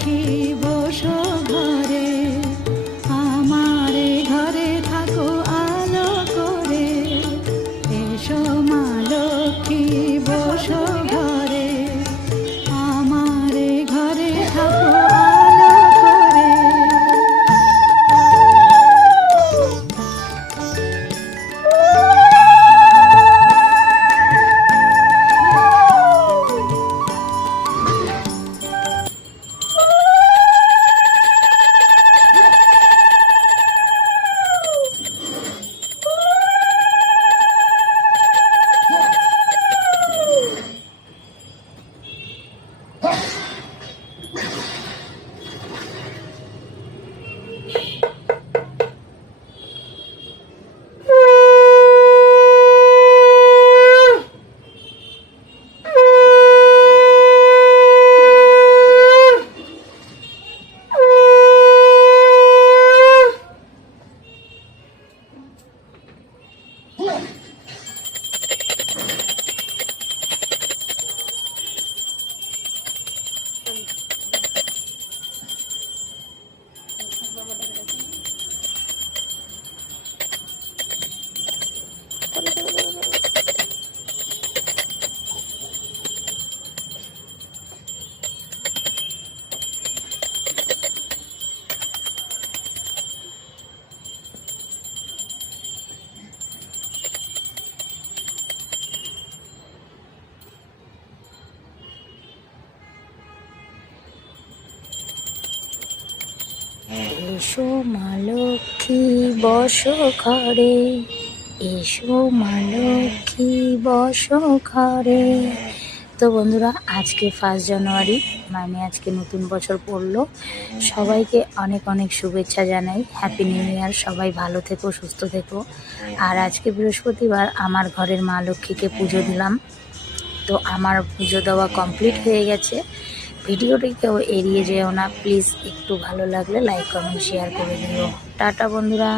লক্ষ্মী বসো ঘরে, আমারে ঘরে থাকো আলো করে। এসো মা লক্ষ্মী বসো ঘরে, আমারে ঘরে থাকো আলো করে। এসো মা লক্ষ্মী বসো ঘরে, এসো মা লক্ষ্মী বসো ঘরে। তো বন্ধুরা, আজকে 1 জানুয়ারি, মানে আজকে নতুন বছর পড়লো। সবাইকে অনেক অনেক শুভেচ্ছা জানাই, হ্যাপি নিউ ইয়ার। সবাই ভালো থেকো, সুস্থ থেকো। আর আজকে বৃহস্পতিবার, আমার ঘরের মা লক্ষ্মীকে পুজো দিলাম। তো আমার পুজো দেওয়া কমপ্লিট হয়ে গেছে। ভিডিওটি কেউ এড়িয়ে যেও না প্লিজ। একটু ভালো লাগলে লাইক কমেন্ট শেয়ার করে দিও। টাটা বন্ধুরা।